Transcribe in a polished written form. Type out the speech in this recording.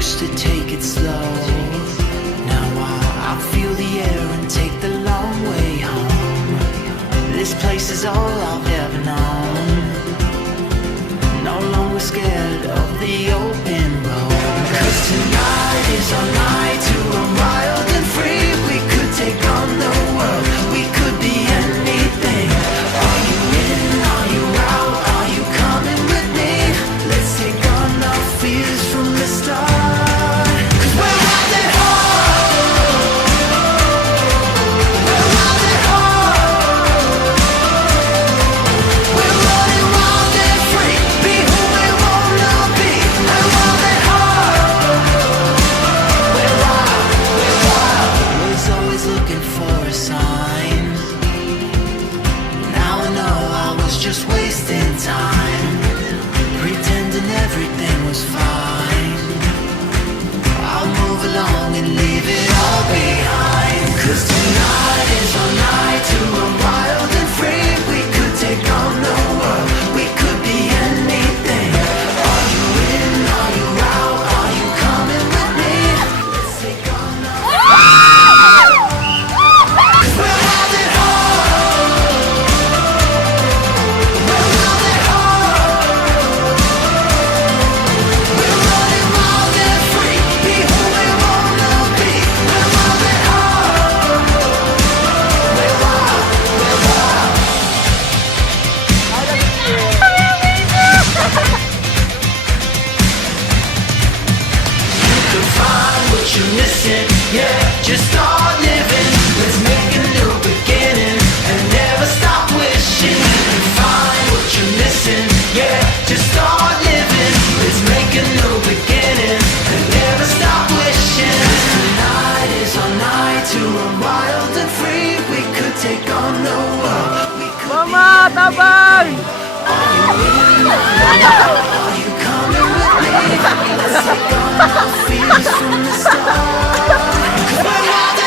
used to take it slow. Now I feel the air and take the long way home. This place is all I've ever known. No longer scared of the open road. 'Cause tonight is our night to run wild and free. We could take on the world, we could be anything. Are you in, are you out, are you coming with me? Let's take on our fears from the start. 'Cause we're wild at heart. We're wild at heart. We're running wild and free. Be who we wanna be. We're wild at heart. We're wild, we're wild. Was always looking for a sign. Now I know I was just wasting time, pretending everything was fine. I'll move along and leave it all behind. 'Cause tonight is our night to run wild and free. We could take on the world, we could be anything. Are you in, are you out, are you coming with me? Let's take on the we're wild at heart. We're wild at heart. We're running wild and free. Be who we wanna be. We're wild at heart. We're wild, we're wild. You can find what you're missing, yeah, just start living. Let's make a new beginning and never stop wishing. You can find what you're missing, yeah, just start living. Let's make a new beginning and never stop wishing. Tonight is our night to run wild and free. We could take on the world. We could Mama, tabang! are you coming with me? Let's take on our fears from the start. 'Cause we're wild